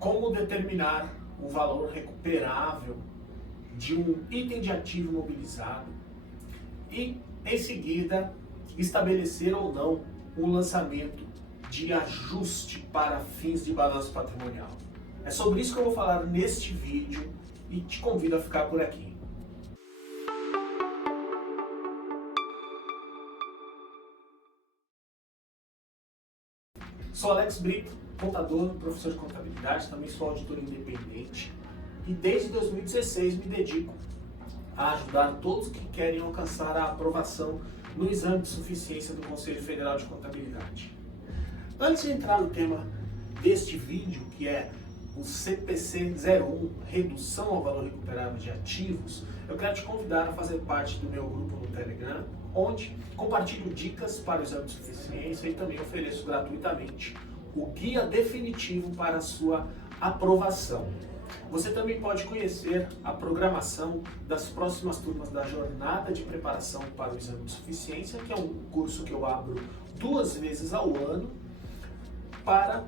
como determinar o valor recuperável de um item de ativo imobilizado e, em seguida, estabelecer ou não um lançamento de ajuste para fins de balanço patrimonial. É sobre isso que eu vou falar neste vídeo e te convido a ficar por aqui. Sou Alex Brito, contador, professor de contabilidade, também sou auditor independente e desde 2016 me dedico a ajudar todos que querem alcançar a aprovação no exame de suficiência do Conselho Federal de Contabilidade. Antes de entrar no tema deste vídeo, que é o CPC 01, Redução ao Valor Recuperável de Ativos, eu quero te convidar a fazer parte do meu grupo no Telegram, onde compartilho dicas para o exame de suficiência e também ofereço gratuitamente o guia definitivo para a sua aprovação. Você também pode conhecer a programação das próximas turmas da Jornada de Preparação para o Exame de Suficiência, que é um curso que eu abro 2 vezes ao ano para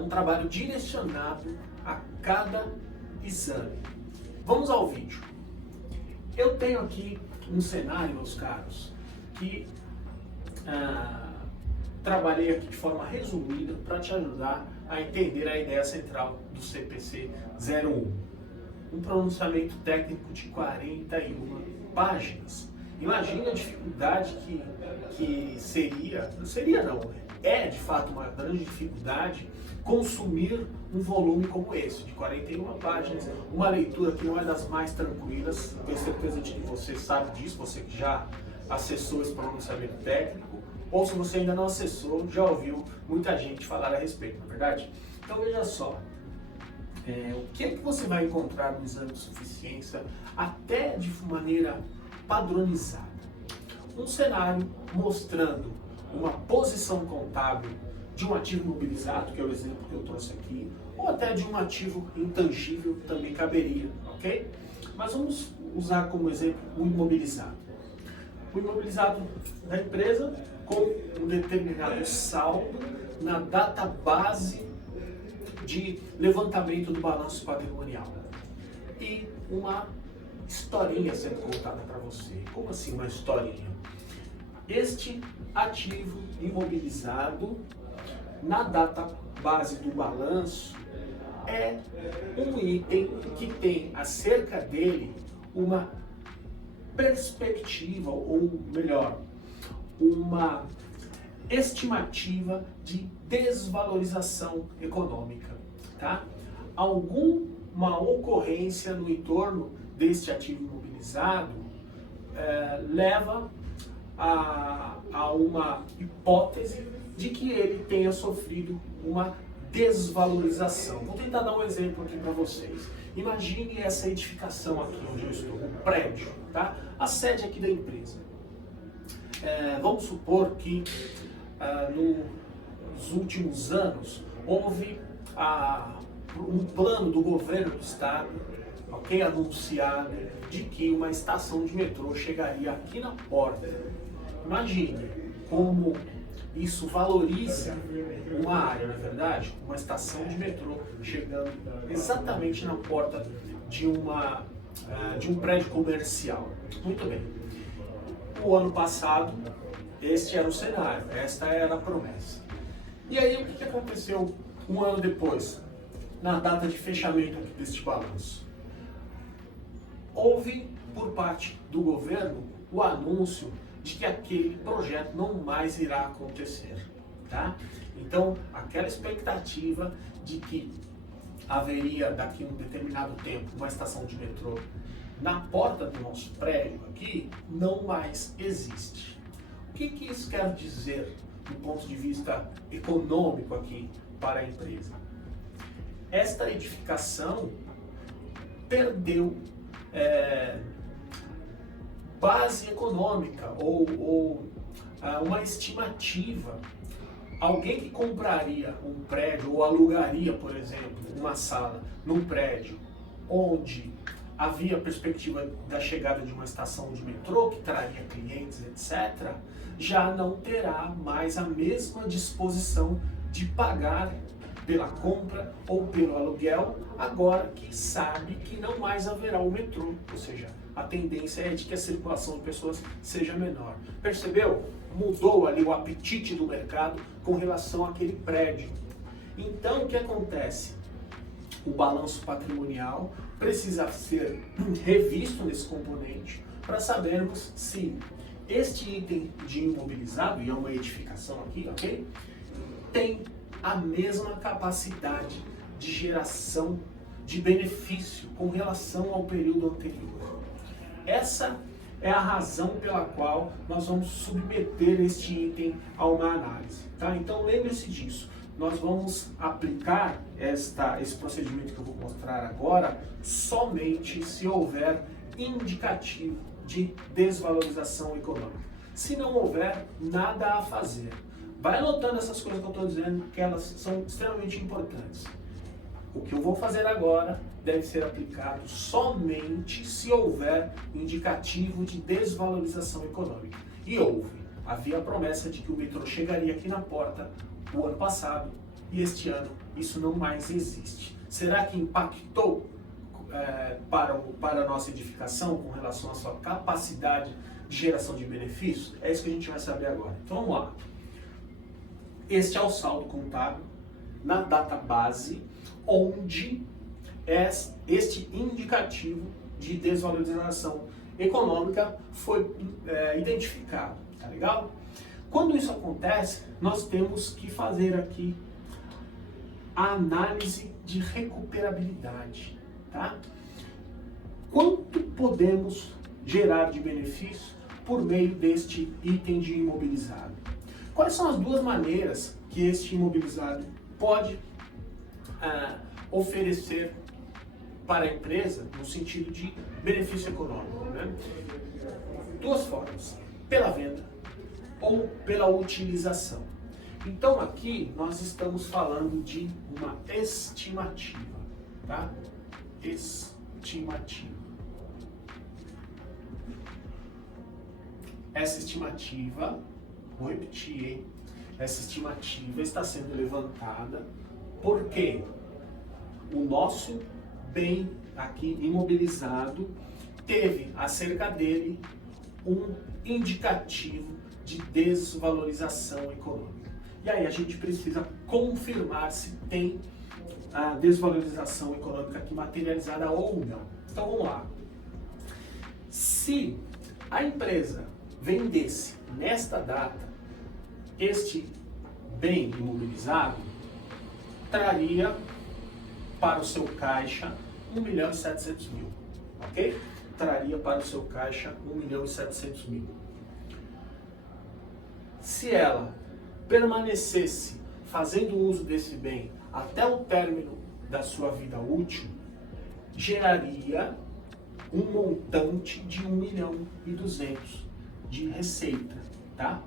um trabalho direcionado a cada exame. Vamos ao vídeo. Eu tenho aqui um cenário, meus caros, que trabalhei aqui de forma resumida para te ajudar a entender a ideia central do CPC 01. Um pronunciamento técnico de 41 páginas. Imagina a dificuldade que é de fato uma grande dificuldade consumir um volume como esse, de 41 páginas, uma leitura que não é das mais tranquilas. Tenho certeza de que você sabe disso, você que já acessou esse pronunciamento técnico, ou se você ainda não acessou, já ouviu muita gente falar a respeito, não é verdade? Então veja só, o que é que você vai encontrar no exame de suficiência, até de maneira padronizada? Um cenário mostrando uma posição contábil de um ativo imobilizado, que é o exemplo que eu trouxe aqui, ou até de um ativo intangível, também caberia, ok? Mas vamos usar como exemplo o imobilizado. O imobilizado da empresa com um determinado saldo na data base de levantamento do balanço patrimonial. E uma historinha sendo contada para você. Como assim uma historinha? Este ativo imobilizado, na data base do balanço, é um item que tem acerca dele uma perspectiva, ou melhor, uma estimativa de desvalorização econômica, tá? Alguma ocorrência no entorno deste ativo imobilizado leva a uma hipótese de que ele tenha sofrido uma desvalorização. Vou tentar dar um exemplo aqui para vocês. Imagine essa edificação aqui onde eu estou, um prédio, tá? A sede aqui da empresa. Vamos supor que nos últimos anos houve um plano do governo do estado, ok, anunciado, de que uma estação de metrô chegaria aqui na porta. Imagine como isso valoriza uma área, não é verdade? Uma estação de metrô chegando exatamente na porta de um prédio comercial. Muito bem. O ano passado, este era o cenário, esta era a promessa. E aí, o que aconteceu um ano depois, na data de fechamento deste balanço? Houve, por parte do governo, o anúncio de que aquele projeto não mais irá acontecer, tá? Então, aquela expectativa de que haveria daqui a um determinado tempo uma estação de metrô na porta do nosso prédio aqui, não mais existe. O que isso quer dizer do ponto de vista econômico aqui para a empresa? Esta edificação perdeu base econômica ou uma estimativa. Alguém que compraria um prédio ou alugaria, por exemplo, uma sala num prédio onde havia a perspectiva da chegada de uma estação de metrô que traria clientes, etc., já não terá mais a mesma disposição de pagar pela compra ou pelo aluguel, agora que sabe que não mais haverá o metrô, ou seja, a tendência é de que a circulação de pessoas seja menor. Percebeu? Mudou ali o apetite do mercado com relação àquele prédio. Então, o que acontece? O balanço patrimonial precisa ser revisto nesse componente para sabermos se este item de imobilizado, e é uma edificação aqui, ok? Tem a mesma capacidade de geração de benefício com relação ao período anterior. Essa é a razão pela qual nós vamos submeter este item a uma análise, tá? Então lembre-se disso. Nós vamos aplicar esse procedimento que eu vou mostrar agora somente se houver indicativo de desvalorização econômica. Se não houver, nada a fazer. Vai anotando essas coisas que eu estou dizendo, que elas são extremamente importantes. O que eu vou fazer agora deve ser aplicado somente se houver indicativo de desvalorização econômica. E houve. Havia a promessa de que o metrô chegaria aqui na porta o ano passado e este ano isso não mais existe. Será que impactou para a nossa edificação com relação à sua capacidade de geração de benefícios? É isso que a gente vai saber agora. Então vamos lá. Este é o saldo contábil na data base, onde este indicativo de desvalorização econômica foi identificado, tá legal? Quando isso acontece, nós temos que fazer aqui a análise de recuperabilidade, tá? Quanto podemos gerar de benefício por meio deste item de imobilizado? Quais são as duas maneiras que este imobilizado pode oferecer para a empresa no sentido de benefício econômico, né? Duas formas, pela venda ou pela utilização. Então aqui nós estamos falando de uma estimativa, tá? Estimativa. Essa estimativa, vou repetir, essa estimativa está sendo levantada porque o nosso bem aqui imobilizado teve acerca dele um indicativo de desvalorização econômica. E aí a gente precisa confirmar se tem a desvalorização econômica aqui materializada ou não. Então vamos lá. Se a empresa vendesse nesta data este bem imobilizado, traria para o seu caixa 1.700.000, ok? Traria para o seu caixa 1.700.000. Se ela permanecesse fazendo uso desse bem até o término da sua vida útil, geraria um montante de 1.200.000 de receita, tá?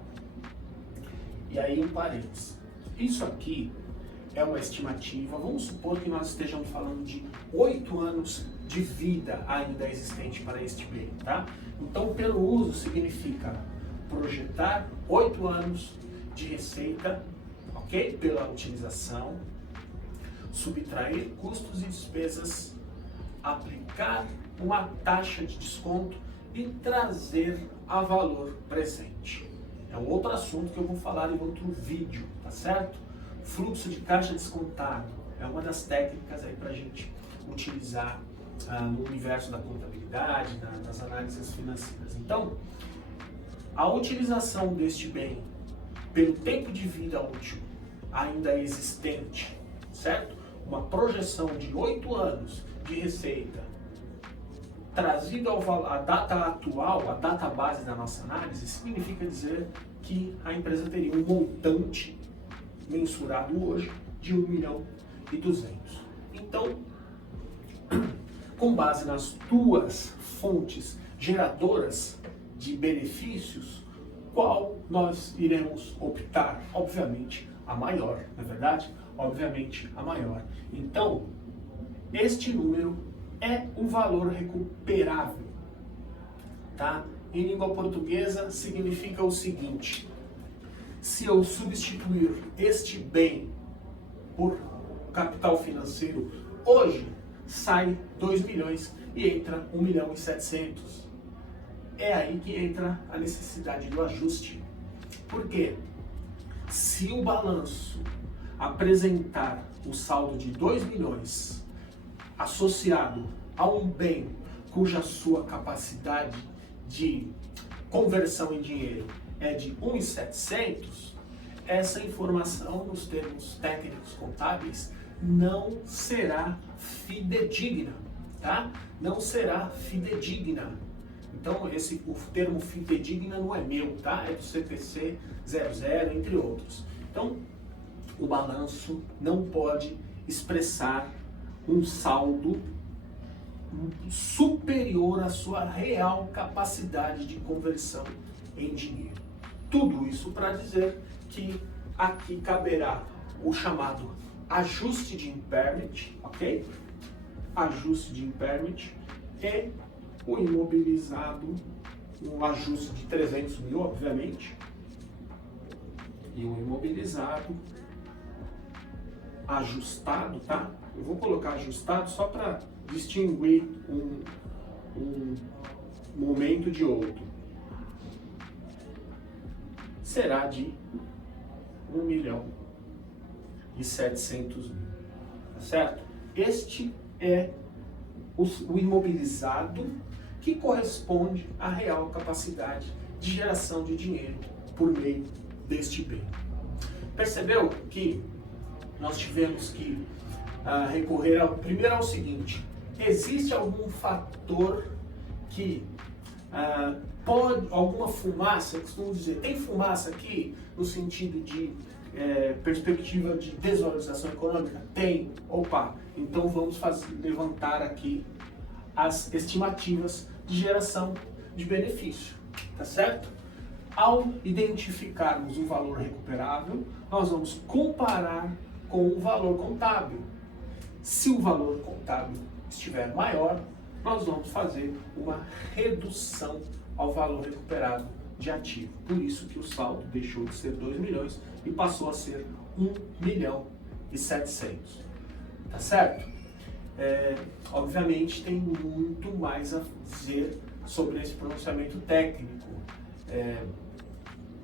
E aí um parênteses. Isso aqui é uma estimativa, vamos supor que nós estejamos falando de 8 anos de vida ainda existente para este bem, tá? Então, pelo uso significa projetar 8 anos de receita, ok? Pela utilização, subtrair custos e despesas, aplicar uma taxa de desconto e trazer a valor presente. É um outro assunto que eu vou falar em outro vídeo, tá certo? Fluxo de caixa descontado é uma das técnicas aí para a gente utilizar no universo da contabilidade, das análises financeiras. Então, a utilização deste bem pelo tempo de vida útil ainda existente, certo? Uma projeção de 8 anos de receita trazido à data atual, a data base da nossa análise, significa dizer que a empresa teria um montante mensurado hoje de 1.200.000. Então, com base nas duas fontes geradoras de benefícios, qual nós iremos optar? Obviamente a maior, não é verdade? Obviamente a maior. Então, este número é um valor recuperável, tá? Em língua portuguesa significa o seguinte: se eu substituir este bem por capital financeiro hoje, sai 2 milhões e entra 1 milhão e 700. É aí que entra a necessidade do ajuste. Por quê? Se o balanço apresentar o saldo de 2 milhões associado a um bem cuja sua capacidade de conversão em dinheiro é de 1.700, essa informação, nos termos técnicos contábeis, não será fidedigna, tá? Não será fidedigna. Então, o termo fidedigna não é meu, tá? É do CPC 00, entre outros. Então, o balanço não pode expressar um saldo superior à sua real capacidade de conversão em dinheiro. Tudo isso para dizer que aqui caberá o chamado ajuste de impairment, ok? Ajuste de impairment e o imobilizado, um ajuste de 300 mil, obviamente, e o imobilizado ajustado, tá? Eu vou colocar ajustado só para distinguir um momento de outro. Será de 1 milhão e 700 mil, tá certo? Este é o imobilizado que corresponde à real capacidade de geração de dinheiro por meio deste bem. Percebeu que nós tivemos que recorrer primeiro ao seguinte: existe algum fator que pode, alguma fumaça, costumo dizer, tem fumaça aqui no sentido de perspectiva de desvalorização econômica? Tem. Opa, então vamos levantar aqui as estimativas de geração de benefício, tá certo? Ao identificarmos o valor recuperável, nós vamos comparar com o valor contábil. Se o valor contábil estiver maior, nós vamos fazer uma redução ao valor recuperável de ativo. Por isso que o saldo deixou de ser 2 milhões e passou a ser 1 milhão e 700. Tá certo? Obviamente tem muito mais a dizer sobre esse pronunciamento técnico,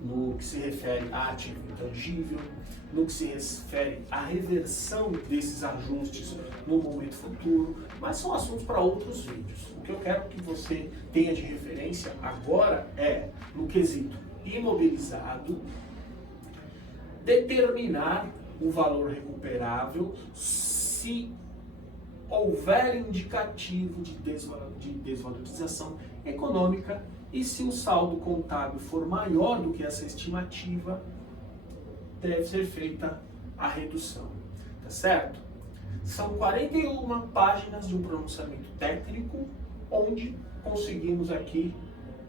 no que se refere a ativo intangível, no que se refere à reversão desses ajustes no momento futuro, mas são assuntos para outros vídeos. O que eu quero que você tenha de referência agora é, no quesito imobilizado, determinar o valor recuperável se houver indicativo de desvalorização econômica e se o saldo contábil for maior do que essa estimativa, deve ser feita a redução, tá certo? São 41 páginas de um pronunciamento técnico, onde conseguimos aqui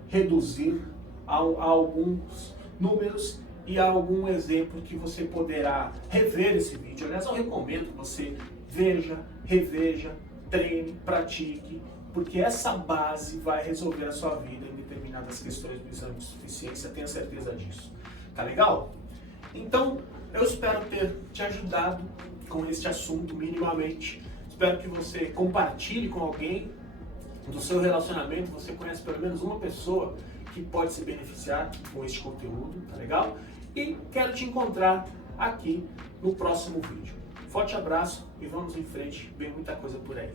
reduzir a alguns números e a algum exemplo que você poderá rever esse vídeo. Aliás, eu recomendo que você veja, reveja, treine, pratique, porque essa base vai resolver a sua vida em determinadas questões do exame de suficiência, tenha certeza disso. Tá legal? Então, eu espero ter te ajudado com este assunto minimamente. Espero que você compartilhe com alguém do seu relacionamento. Você conhece pelo menos uma pessoa que pode se beneficiar com este conteúdo, tá legal? E quero te encontrar aqui no próximo vídeo. Forte abraço e vamos em frente, vem muita coisa por aí.